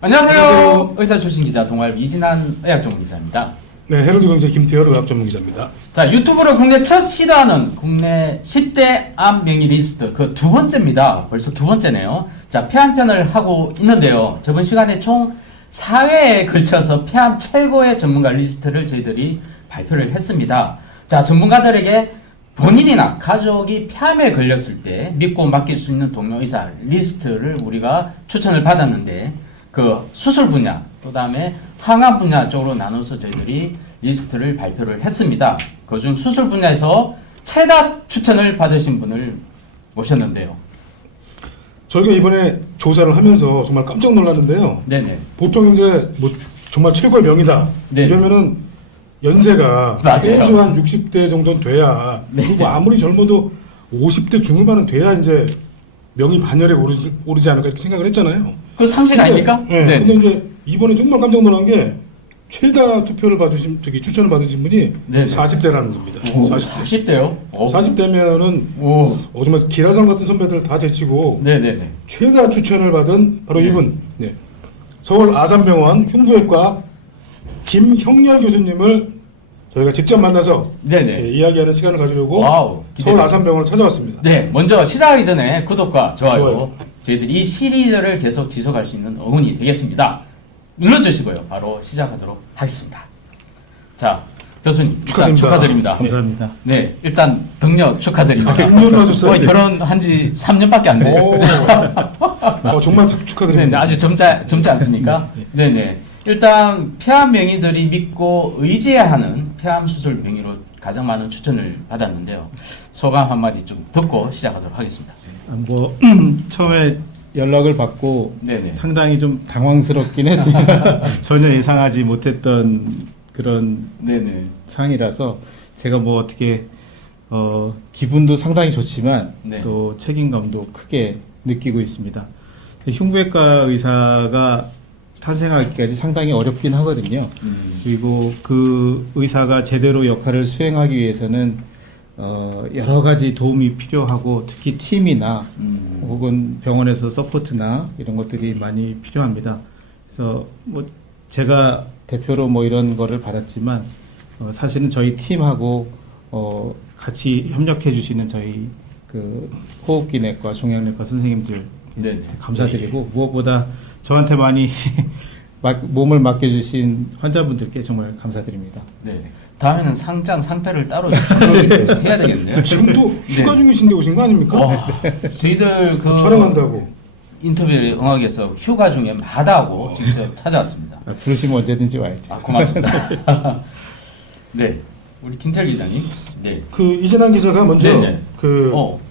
안녕하세요. 안녕하세요. 의사 출신 기자 동아일보 이진한 의학 전문 기자입니다. 네, 헤럴드 경제 김태열 의학 전문 기자입니다. 자, 유튜브로 국내 첫 시도하는 국내 10대 암 명의 리스트 그 두 번째입니다. 벌써 두 번째네요. 자, 폐암 편을 하고 있는데요. 저번 시간에 총 4회에 걸쳐서 폐암 최고의 전문가 리스트를 저희들이 발표를 했습니다. 자, 전문가들에게 본인이나 가족이 폐암에 걸렸을 때 믿고 맡길 수 있는 동료 의사 리스트를 우리가 추천을 받았는데 그 수술 분야, 또 다음에 항암 분야 쪽으로 나눠서 저희들이 리스트를 발표를 했습니다. 그중 수술 분야에서 최다 추천을 받으신 분을 모셨는데요. 저희가 이번에 조사를 하면서 정말 깜짝 놀랐는데요. 네네. 보통 이제 뭐 정말 최고의 명이다. 네. 이러면은 연세가 맞아요. 최소 한 60대 정도는 돼야, 네. 그리고 아무리 젊어도 50대 중후반은 돼야 이제 명의 반열에 오르지 않을까 이렇게 생각을 했잖아요. 그 상식 아닙니까? 네. 근데 이제 이번에 정말 깜짝 놀란 게 최다 투표를 받으신, 추천을 받으신 분이 네네. 40대라는 겁니다. 오, 40대. 40대요? 40대면은 오. 정말 기라성 같은 선배들 다 제치고 네네네. 최다 추천을 받은 바로 네. 이분. 네. 서울 아산병원 흉부외과 김형렬 교수님을 저희가 직접 만나서 네네. 이야기하는 시간을 가지려고 와우. 서울 아산병원을 찾아왔습니다. 네, 먼저 시작하기 전에 구독과 좋아요, 좋아요. 저희들이 이 시리즈를 계속 지속할 수 있는 응원이 되겠습니다. 눌러주시고요. 바로 시작하도록 하겠습니다. 자, 교수님 일단 축하드립니다. 감사합니다. 네, 일단 등려 축하드립니다. 등록을 하셨어요? 거의 결혼한 지 3년밖에 안 돼요. 정말 네, 축하드립니다. 아주 젊지 않습니까? 네네. 일단 폐암 명의들이 믿고 의지해야 하는 폐암 수술 명의로 가장 많은 추천을 받았는데요. 소감 한마디 좀 듣고 시작하도록 하겠습니다. 뭐 처음에 연락을 받고 네네. 상당히 좀 당황스럽긴 했습니다. 전혀 예상하지 못했던 그런 네네. 상이라서 제가 뭐 어떻게 기분도 상당히 좋지만 네. 또 책임감도 크게 느끼고 있습니다. 흉부외과 의사가 탄생하기까지 상당히 어렵긴 하거든요. 그리고 그 의사가 제대로 역할을 수행하기 위해서는 여러 가지 도움이 필요하고 특히 팀이나 혹은 병원에서 서포트나 이런 것들이 많이 필요합니다. 그래서 뭐 제가 대표로 뭐 이런 거를 받았지만 사실은 저희 팀하고 같이 협력해 주시는 저희 그 호흡기내과, 종양내과 선생님들 네네. 감사드리고 무엇보다 저한테 많이 몸을 맡겨주신 환자분들께 정말 감사드립니다. 네. 다음에는 상패를 따로 해야 되겠네요. 지금도 휴가 중이신데 오신 거 아닙니까? 와, 저희들 그 촬영한다고. 인터뷰에 응하기 위해서 휴가 중에 마다하고 직접 찾아왔습니다. 부르시면 언제든지 와야죠. 고맙습니다. 네. 우리 김태일 기자님. 네. 이진환 기자가 먼저 네네.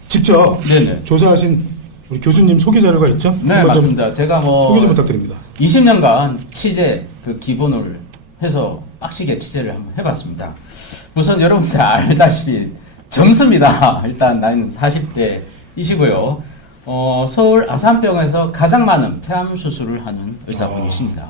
직접 네네. 조사하신 우리 교수님 소개 자료가 있죠? 네, 한번 좀 맞습니다. 제가 소개 좀 부탁드립니다. 20년간 취재 그 기본을 해서 빡시게 취재를 한번 해봤습니다. 우선 여러분들 알다시피 젊습니다. 일단 나이는 40대이시고요. 서울 아산병원에서 가장 많은 폐암 수술을 하는 의사분이십니다.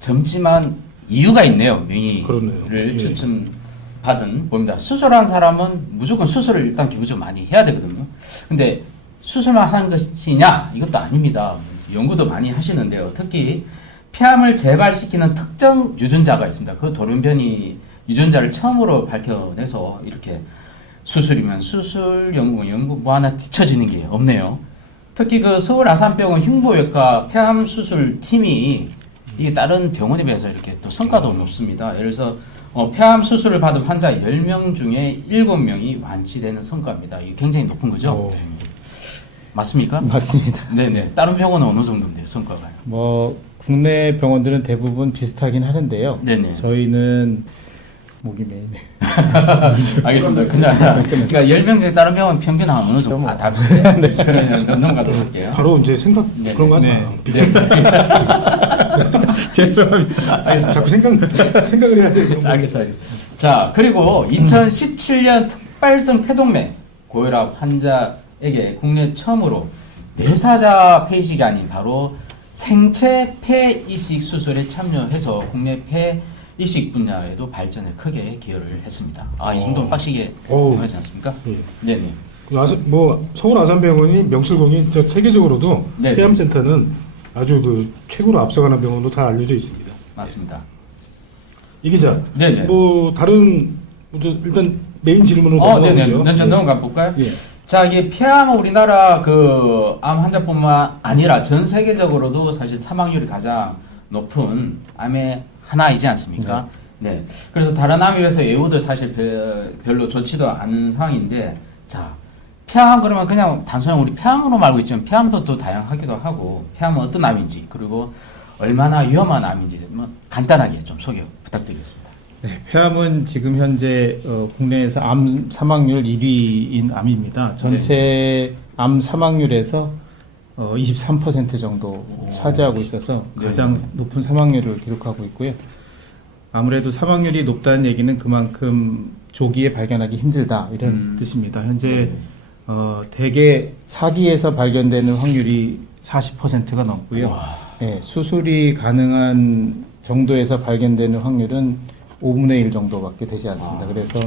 젊지만 이유가 있네요. 명의를 그렇네요. 예. 추천받은 봅니다. 수술한 사람은 무조건 수술을 일단 기본적으로 많이 해야 되거든요. 근데 수술만 하는 것이냐? 이것도 아닙니다. 연구도 많이 하시는데요. 특히 폐암을 재발시키는 특정 유전자가 있습니다. 그 돌연변이 유전자를 처음으로 밝혀내서 이렇게 수술이면 수술, 연구 뭐 하나 뒤처지는 게 없네요. 특히 그 서울 아산병원 흉부외과 폐암 수술 팀이 이게 다른 병원에 비해서 이렇게 또 성과도 높습니다. 예를 들어서 폐암 수술을 받은 환자 10명 중에 7명이 완치되는 성과입니다. 이게 굉장히 높은 거죠? 맞습니까? 맞습니다. 네네. 다른 병원은 어느 정도인데요, 성과가요? 뭐 국내 병원들은 대부분 비슷하긴 하는데요. 네네. 저희는 목이 메이네. 알겠습니다. 그러니까 10명 중에 다른 병원 평균 한 어느 정도? 다 비슷해요. 그러면 넘어가도록 할게요. 바로 이제 생각 네. 그런 거 하지 네. 마요. 죄송합니다. 알겠습니다. 자꾸 생각을 해야 돼요. 알겠어요. 자, 그리고 2017년 특발성 폐동맥 고혈압 환자에게 국내 처음으로 내사자 폐이식이 아닌 바로 생체 폐이식 수술에 참여해서 국내 폐이식 분야에도 발전에 크게 기여를 했습니다. 이 정도는 빡시게 하지 않습니까? 예. 네네. 서울 아산병원이 명실공히 세계적으로도 네네. 폐암센터는 아주 그 최고로 앞서가는 병원으로 다 알려져 있습니다. 맞습니다. 이 기자, 네네. 뭐 다른 일단 메인 질문으로 네네. 넘어가죠. 먼저 넘어가 볼까요? 예. 자, 이게 폐암은 우리나라 그 암 환자뿐만 아니라 전 세계적으로도 사실 사망률이 가장 높은 암의 하나이지 않습니까? 네. 그래서 다른 암에 비해서 예후도 사실 별로 좋지도 않은 상황인데, 자, 폐암 그러면 그냥 단순히 우리 폐암으로 알고 있지만 폐암도 또 다양하기도 하고, 폐암은 어떤 암인지, 그리고 얼마나 위험한 암인지 뭐 간단하게 좀 소개 부탁드리겠습니다. 네, 폐암은 지금 현재 국내에서 암 사망률 1위인 암입니다. 전체 암 사망률에서 23% 정도 차지하고 있어서 네. 가장 높은 사망률을 기록하고 있고요. 아무래도 사망률이 높다는 얘기는 그만큼 조기에 발견하기 힘들다 이런 뜻입니다. 현재 대개 사기에서 발견되는 확률이 40%가 넘고요. 네, 수술이 가능한 정도에서 발견되는 확률은 5분의 1 정도밖에 되지 않습니다. 그래서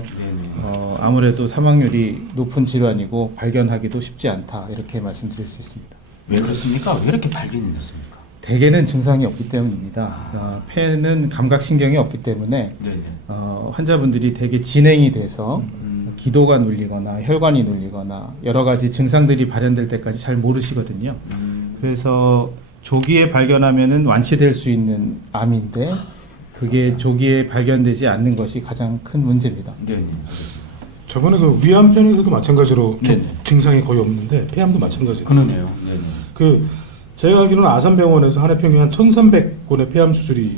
아무래도 사망률이 높은 질환이고 발견하기도 쉽지 않다 이렇게 말씀드릴 수 있습니다. 왜 그렇습니까? 왜 이렇게 발견이 늦습니까? 대개는 증상이 없기 때문입니다. 폐는 감각신경이 없기 때문에 네네. 환자분들이 대개 진행이 돼서 기도가 눌리거나 혈관이 눌리거나 여러 가지 증상들이 발현될 때까지 잘 모르시거든요. 그래서 조기에 발견하면은 완치될 수 있는 암인데 그게 조기에 발견되지 않는 것이 가장 큰 문제입니다. 네네. 저번에 그 위암편에서도 마찬가지로 네네. 증상이 거의 없는데 폐암도 마찬가지예요. 그러네요. 네네. 그 제가 알기로는 아산병원에서 한 해 평균 한 1,300건의 폐암 수술이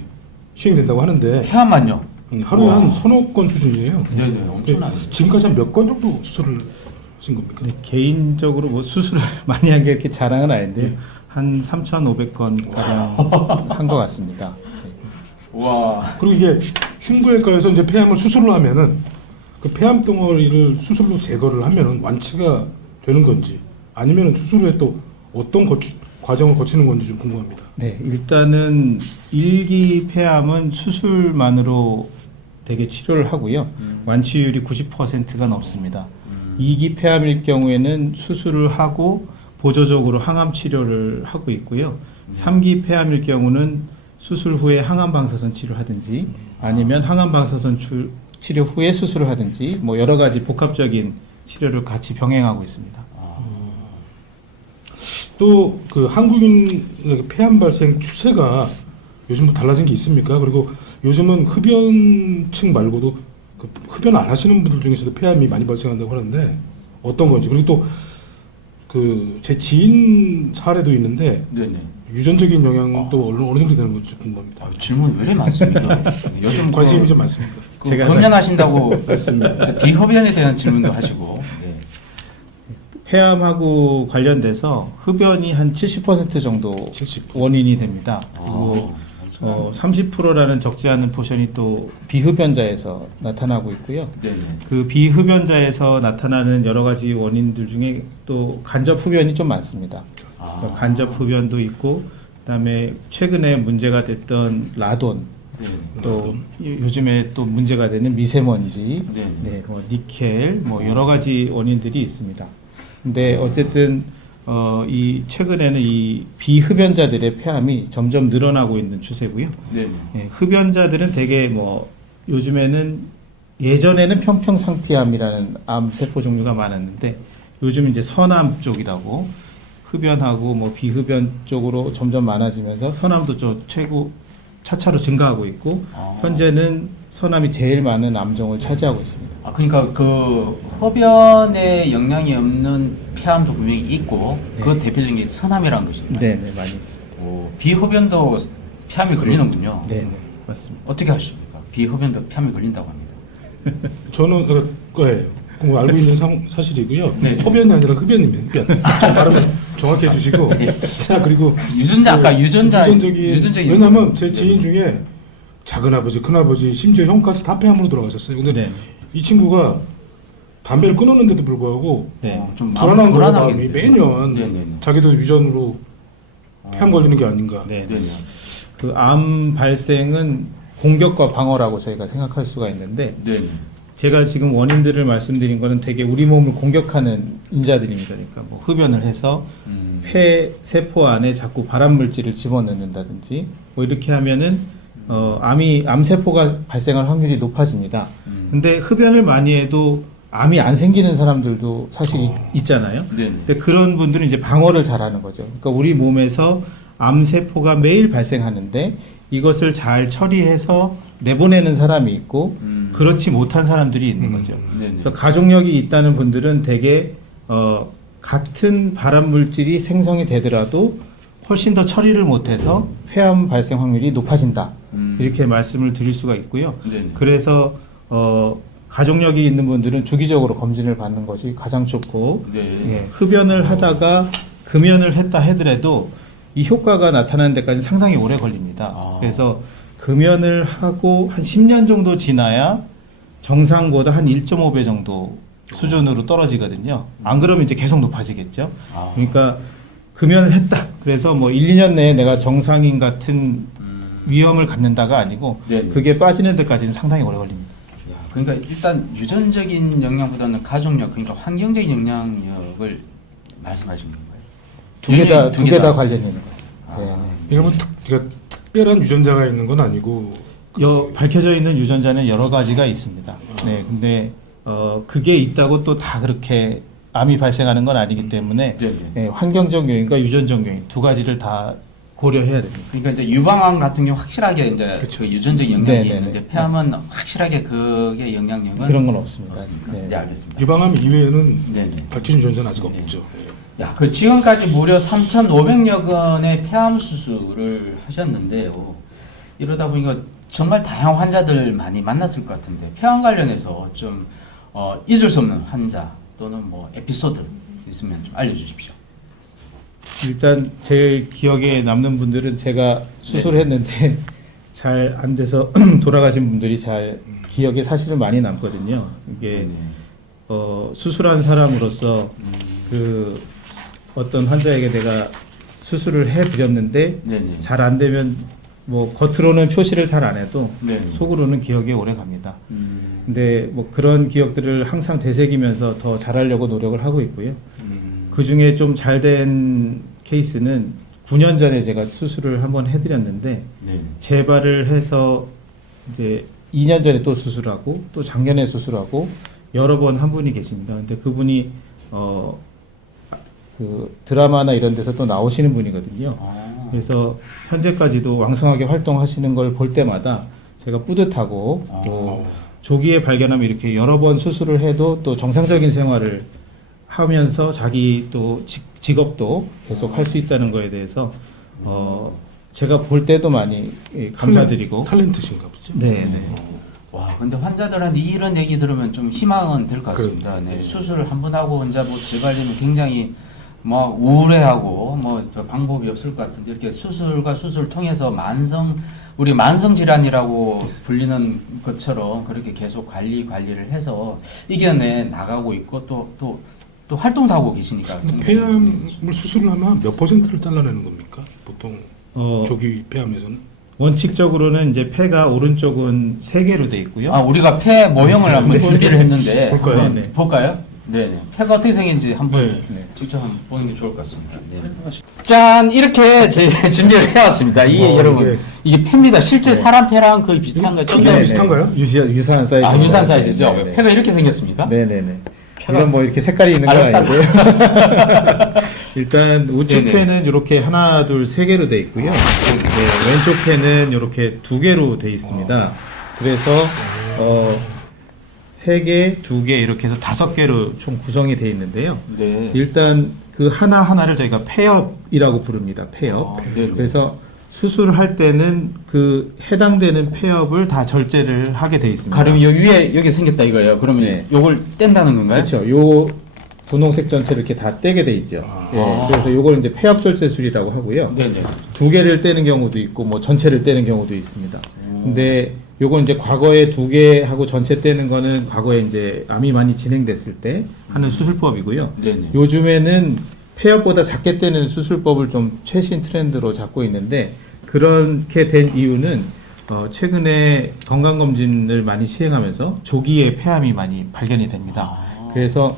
시행된다고 하는데 폐암만요? 하루에 와. 한 서너 건 수준이에요. 네네. 엄청나요. 지금까지 한 몇 건 정도 수술을 하신 겁니까? 근데 개인적으로 뭐 수술을 많이 한 게 이렇게 자랑은 아닌데요. 한 3,500건 가량 한 것 같습니다. 와. 그리고 이게 흉부외과에서 이제 폐암을 수술을 하면은 그 폐암 덩어리를 수술로 제거를 하면은 완치가 되는 건지 아니면은 수술 후에 또 어떤 과정을 거치는 건지 좀 궁금합니다. 네, 일단은 1기 폐암은 수술만으로 되게 치료를 하고요. 완치율이 90%가 넘습니다. 2기 폐암일 경우에는 수술을 하고 보조적으로 항암 치료를 하고 있고요. 3기 폐암일 경우는 수술 후에 항암 방사선 치료를 하든지 아니면 항암 방사선 치료 후에 수술을 하든지 뭐 여러 가지 복합적인 치료를 같이 병행하고 있습니다. 또 그 한국인 폐암 발생 추세가 요즘 뭐 달라진 게 있습니까? 그리고 요즘은 흡연층 말고도 그 흡연 안 하시는 분들 중에서도 폐암이 많이 발생한다고 하는데 어떤 건지 그리고 또 그 제 지인 사례도 있는데 네네. 유전적인 영향도 어느 정도 되는 건지 궁금합니다. 질문 왜 이렇게 많습니까? 요즘 관심이 좀 많습니다. 제가 검연하신다고 비흡연에 대한 질문도 하시고. 네. 폐암하고 관련돼서 흡연이 한 70% 정도 70%. 원인이 됩니다. 그리고 30%라는 적지 않은 포션이 또 비흡연자에서 나타나고 있고요. 네네. 그 비흡연자에서 나타나는 여러 가지 원인들 중에 또 간접 흡연이 좀 많습니다. 그래서 간접 흡연도 있고, 그다음에 최근에 문제가 됐던 라돈, 네네. 또 요즘에 또 문제가 되는 미세먼지, 네네. 네, 뭐 니켈, 뭐 여러 가지 원인들이 있습니다. 근데 어쨌든 이 최근에는 이 비흡연자들의 폐암이 점점 늘어나고 있는 추세고요. 네네. 예, 흡연자들은 대개 뭐 요즘에는 예전에는 편평상피암이라는 암 세포 종류가 많았는데 요즘 이제 선암 쪽이라고 흡연하고 뭐 비흡연 쪽으로 점점 많아지면서 선암도 차차로 증가하고 있고 현재는 선암이 제일 많은 암종을 차지하고 있습니다. 아, 그러니까 그 흡연에 영향이 없는 폐암도 분명히 있고 그 대표적인 게 선암이라는 것입니다. 네, 네, 많이 있습니다. 비흡연도 폐암이 걸리는군요. 네, 네, 맞습니다. 어떻게 하십니까? 비흡연도 폐암이 걸린다고 합니다. 저는 뭐 알고 있는 사실이고요. 네. 흡연이 아니라 흡연입니다. 흡연. 좀 발음을 정확히 해주시고. 자 그리고 유전자 아까 유전적인 왜냐하면 제 지인 중에 작은 아버지, 큰 아버지, 심지어 형까지 다 폐암으로 돌아가셨어요. 근데 네. 이 친구가 담배를 끊었는데도 불구하고 네. 좀 불안한 거예요. 마음이 불안하겠네요. 매년 네네네. 자기도 유전으로 폐암 걸리는 게 아닌가. 네. 네네. 그 암 발생은 공격과 방어라고 저희가 생각할 수가 있는데 네네. 제가 지금 원인들을 말씀드린 거는 되게 우리 몸을 공격하는 인자들입니다. 그러니까 뭐 흡연을 해서 폐 세포 안에 자꾸 발암 물질을 집어넣는다든지 뭐 이렇게 하면은 암 세포가 발생할 확률이 높아집니다. 근데 흡연을 많이 해도 암이 안 생기는 사람들도 사실 있잖아요. 네. 근데 그런 분들은 이제 방어를 잘하는 거죠. 그러니까 우리 몸에서 암 세포가 매일 발생하는데 이것을 잘 처리해서 내보내는 사람이 있고 그렇지 못한 사람들이 있는 거죠. 네네. 그래서 가족력이 있다는 분들은 대개 같은 발암 물질이 생성이 되더라도 훨씬 더 처리를 못해서 폐암 발생 확률이 높아진다. 이렇게 말씀을 드릴 수가 있고요. 네네. 그래서 가족력이 있는 분들은 주기적으로 검진을 받는 것이 가장 좋고 네. 예, 흡연을 하다가 금연을 했다 하더라도 이 효과가 나타나는 데까지 상당히 오래 걸립니다. 아. 그래서 금연을 하고 한 10년 정도 지나야 정상보다 한 1.5배 정도 수준으로 떨어지거든요. 안 그러면 이제 계속 높아지겠죠. 아. 그러니까 금연을 했다. 그래서 뭐 1, 2년 내에 내가 정상인 같은 위험을 갖는다가 아니고 네네. 그게 빠지는 데까지는 상당히 오래 걸립니다. 야, 그러니까 일단 유전적인 영향보다는 가족력, 그러니까 환경적인 영향력을 말씀하시는 거예요. 두 개 다 관련 있는 거예요. 네. 이거 뭐 그러니까 특별한 유전자가 있는 건 아니고 밝혀져 있는 유전자는 여러 가지가 있습니다. 네, 근데 그게 있다고 또 다 그렇게 암이 발생하는 건 아니기 때문에 네네. 네, 환경적 요인과 유전적 요인 두 가지를 다 고려해야 됩니다. 그러니까 이제 유방암 같은 경우 확실하게 이제 그 유전적 영향이 네네네. 있는데 폐암은 확실하게 그게 영향력은 그런 건 없습니다. 없습니까? 네. 네, 알겠습니다. 유방암 이외에는 네네. 밝혀진 유전자는 아직 네. 없죠. 야, 그 지금까지 무려 3,500여 건의 폐암 수술을 하셨는데요. 이러다 보니까 정말 다양한 환자들 많이 만났을 것 같은데 폐암 관련해서 좀 잊을 수 없는 환자 또는 뭐 에피소드 있으면 좀 알려주십시오. 일단 제 기억에 남는 분들은 제가 수술했는데 잘 안 돼서 돌아가신 분들이 잘 기억에 사실은 많이 남거든요. 이게 수술한 사람으로서 그 어떤 환자에게 내가 수술을 해드렸는데 네네. 잘 안 되면 뭐 겉으로는 표시를 잘 안 해도 네네. 속으로는 기억에 오래 갑니다. 근데 뭐 그런 기억들을 항상 되새기면서 더 잘하려고 노력을 하고 있고요. 그 중에 좀 잘 된 케이스는 9년 전에 제가 수술을 한번 해드렸는데 네. 재발을 해서 이제 2년 전에 또 수술하고 또 작년에 수술하고 여러 번 한 분이 계십니다. 근데 그분이 그 드라마나 이런 데서 또 나오시는 분이거든요. 아. 그래서 현재까지도 왕성하게 활동하시는 걸 볼 때마다 제가 뿌듯하고 또 조기에 발견하면 이렇게 여러 번 수술을 해도 또 정상적인 생활을 하면서 자기 또 직업도 계속 할 수 있다는 거에 대해서 제가 볼 때도 많이 감사드리고 탤런트신가 보죠. 네. 와, 근데 환자들한테 이런 얘기 들으면 좀 희망은 될 것 같습니다. 네, 수술을 한 번 하고 혼자 뭐 재발되면 굉장히 뭐 우울해하고 뭐 방법이 없을 것 같은데 이렇게 수술과 수술 통해서 우리 만성 질환이라고 불리는 것처럼 그렇게 계속 관리를 해서 이겨내 나가고 있고 또 활동도 하고 계시니까. 근데 폐암을 수술을 하면 몇 %를 잘라내는 겁니까? 보통 조기 폐암에서는 원칙적으로는 이제 폐가 오른쪽은 3개로 돼 있고요. 아, 우리가 폐 모형을 한번 준비를 했는데 볼까요? 한번 네. 볼까요? 네. 폐가 어떻게 생긴지 한번 네. 직접 한번 보는 게 좋을 것 같습니다. 네. 짠! 이렇게 저희가 준비를 해왔습니다. 이게 여러분, 이게 폐입니다. 실제 사람 폐랑 거의 비슷한 거죠. 크기가 비슷한가요? 유사한 사이즈. 아, 유사한 사이즈죠? 네네. 폐가 이렇게 생겼습니까? 네네네. 폐가- 이건 뭐 이렇게 색깔이 있는 건 아니고요. 일단 우측 네네. 폐는 이렇게 하나, 둘, 3개로 돼 있고요. 네, 왼쪽 폐는 이렇게 2개로 돼 있습니다. 그래서 3개, 2개 이렇게 해서 5개로 총 구성이 돼 있는데요. 네. 일단 그 하나하나를 저희가 폐엽이라고 부릅니다. 폐엽. 아, 네. 그래서 수술을 할 때는 그 해당되는 폐엽을 다 절제를 하게 돼 있습니다. 가령 여기 위에 여기 생겼다 이거예요. 그러면 네. 요걸 뗀다는 건가요? 그렇죠. 요 분홍색 전체를 이렇게 다 떼게 돼 있죠. 예, 그래서 요걸 이제 폐엽 절제술이라고 하고요. 네네. 2개를 떼는 경우도 있고 뭐 전체를 떼는 경우도 있습니다. 근데 요건 이제 과거에 2개 하고 전체 떼는 거는 과거에 이제 암이 많이 진행됐을 때 하는 수술법이고요. 네네. 요즘에는 폐엽보다 작게 떼는 수술법을 좀 최신 트렌드로 잡고 있는데 그렇게 된 이유는 최근에 건강검진을 많이 시행하면서 조기에 폐암이 많이 발견이 됩니다. 그래서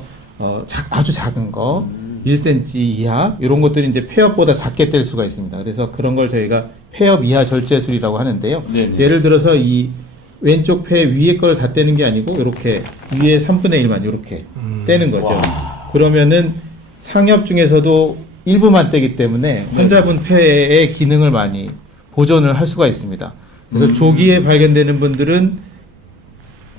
아주 작은 거, 1cm 이하 이런 것들이 이제 폐엽보다 작게 뗄 수가 있습니다. 그래서 그런 걸 저희가 폐엽 이하 절제술이라고 하는데요. 네네. 예를 들어서 이 왼쪽 폐 위에 걸 다 떼는 게 아니고 이렇게 위에 3분의 1만 이렇게 떼는 거죠. 와. 그러면은 상엽 중에서도 일부만 떼기 때문에 환자분 폐의 기능을 많이 보존을 할 수가 있습니다. 그래서 조기에 발견되는 분들은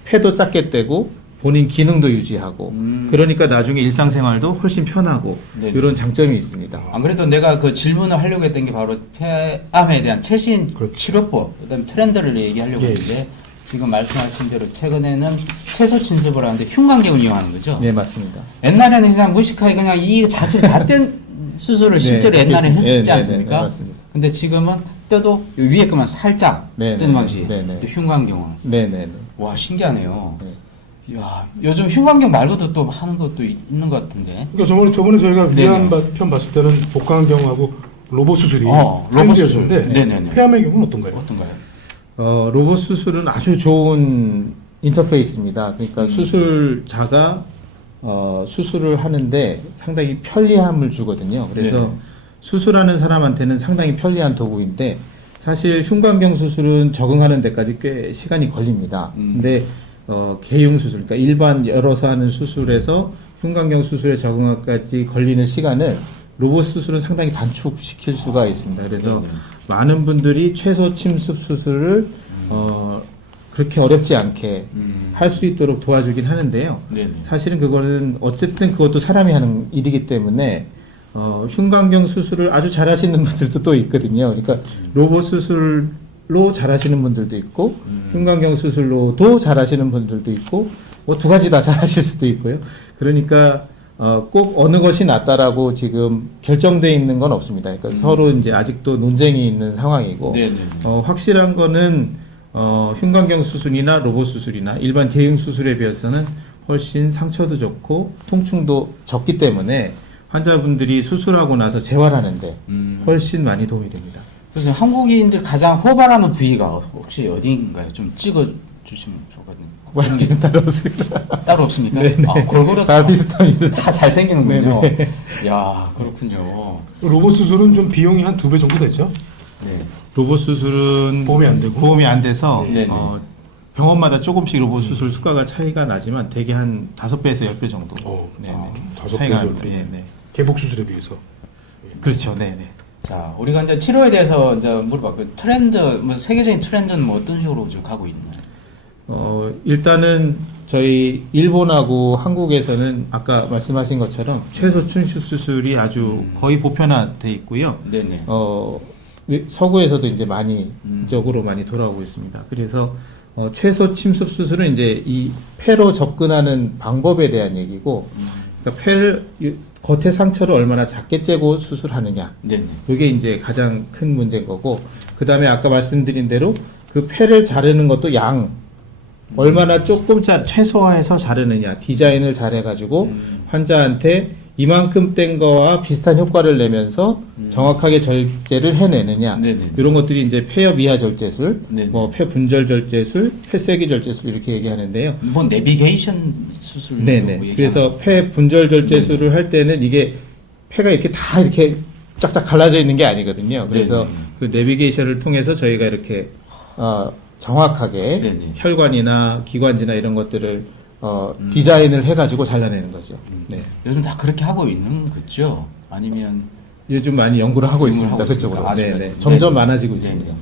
폐도 작게 떼고 본인 기능도 유지하고 그러니까 나중에 일상생활도 훨씬 편하고 네네. 이런 장점이 있습니다. 안 그래도 내가 그 질문을 하려고 했던 게 바로 폐암에 대한 최신 그렇죠. 치료법, 그다음에 트렌드를 얘기하려고 예. 했는데 지금 말씀하신 대로 최근에는 채소 침습을 하는데 흉관경을 이용하는 거죠. 네, 맞습니다. 옛날에는 그냥 무식하게 그냥 이 자체를 다 뗀 수술을 실제로 옛날에 했었지 않습니까? 네, 맞습니다. 근데 지금은 떼도 위에 것만 살짝 네, 떼는 네, 방식. 네, 네. 또 흉관경은. 네네네. 와, 신기하네요. 네. 이야, 요즘 흉관경 말고도 또 하는 것도 있는 것 같은데. 그러니까 저번에 저희가 네네. 위암 편 봤을 때는 복강경하고 로봇 수술이 로봇 수술. 트렌드였는데 네네네. 폐암의 경우는 어떤가요? 어떤가요? 로봇 수술은 아주 좋은 인터페이스입니다. 그러니까 수술자가 수술을 하는데 상당히 편리함을 주거든요. 그래서 네네. 수술하는 사람한테는 상당히 편리한 도구인데 사실 흉관경 수술은 적응하는 데까지 꽤 시간이 걸립니다. 근데 개용 수술, 그러니까 일반 열어서 하는 수술에서 흉관경 수술에 적응하기까지 걸리는 시간을 로봇 수술은 상당히 단축시킬 수가 있습니다. 그래서 네네. 많은 분들이 최소 침습 수술을 그렇게 어렵지 않게 할 수 있도록 도와주긴 하는데요. 네네. 사실은 그거는 어쨌든 그것도 사람이 하는 일이기 때문에 흉관경 수술을 아주 잘하시는 분들도 또 있거든요. 그러니까 로봇 수술로 잘하시는 분들도 있고 흉관경 수술로도 잘하시는 분들도 있고 뭐 두 가지 다 잘하실 수도 있고요. 그러니까 꼭 어느 것이 낫다라고 지금 결정돼 있는 건 없습니다. 그러니까 서로 이제 아직도 논쟁이 있는 상황이고 네네. 확실한 거는 흉관경 수술이나 로봇 수술이나 일반 대형 수술에 비해서는 훨씬 상처도 적고 통증도 적기 때문에 환자분들이 수술하고 나서 재활하는데 훨씬 많이 도움이 됩니다. 그래서 한국인들 가장 호발하는 부위가 혹시 어디인가요? 좀 찍어 주시면 좋거든요. 그런 게 있어요? 따로 없습니다. 따로 없습니까? 네네. 아, 골고루 다 비슷합니다. 다 잘생기는군요. 네네. 야, 그렇군요. 로봇 수술은 좀 비용이 한 2배 정도 되죠? 네. 로봇 수술은 보험이 안 되고? 보험이 안 돼서 네네. 병원마다 조금씩 로봇 수술 수가가 차이가 나지만 대개 한 5배에서 10배 정도. 네네. 5배 차이가 정도. 네. 개복 수술에 비해서. 그렇죠. 네네. 자, 우리가 이제 치료에 대해서 이제 물어봤고 트렌드, 뭐 세계적인 트렌드는 뭐 어떤 식으로 지금 가고 있나요? 일단은 저희 일본하고 한국에서는 아까 말씀하신 것처럼 최소 침습 수술이 아주 거의 보편화돼 있고요. 네네. 서구에서도 이제 많이 적으로 많이 돌아오고 있습니다. 그래서 최소 침습 수술은 이제 이 폐로 접근하는 방법에 대한 얘기고, 그러니까 폐를 겉의 상처를 얼마나 작게 째고 수술하느냐, 네네. 이게 이제 가장 큰 문제인 거고, 그 다음에 아까 말씀드린 대로 그 폐를 자르는 것도 얼마나 조금 최소화해서 자르느냐, 디자인을 잘 해가지고 환자한테 이만큼 뗀 거와 비슷한 효과를 내면서 정확하게 절제를 해내느냐, 네네. 이런 것들이 이제 폐엽 이하 절제술, 네네. 뭐 폐 분절 절제술, 폐쇄기 절제술 이렇게 얘기하는데요. 뭐 내비게이션 수술. 네네. 그래서 폐 분절 절제술을 할 때는 이게 폐가 이렇게 다 이렇게 쫙쫙 갈라져 있는 게 아니거든요. 그래서 네네. 그 내비게이션을 통해서 저희가 이렇게 정확하게 네네. 혈관이나 기관지나 이런 것들을 디자인을 해가지고 잘라내는 거죠. 네. 요즘 다 그렇게 하고 있는 거죠? 아니면 요즘 많이 연구를 하고 연구를 있습니다. 하고 그쪽으로. 있습니다. 네, 아주 네. 아주. 점점 네. 많아지고 네. 있습니다.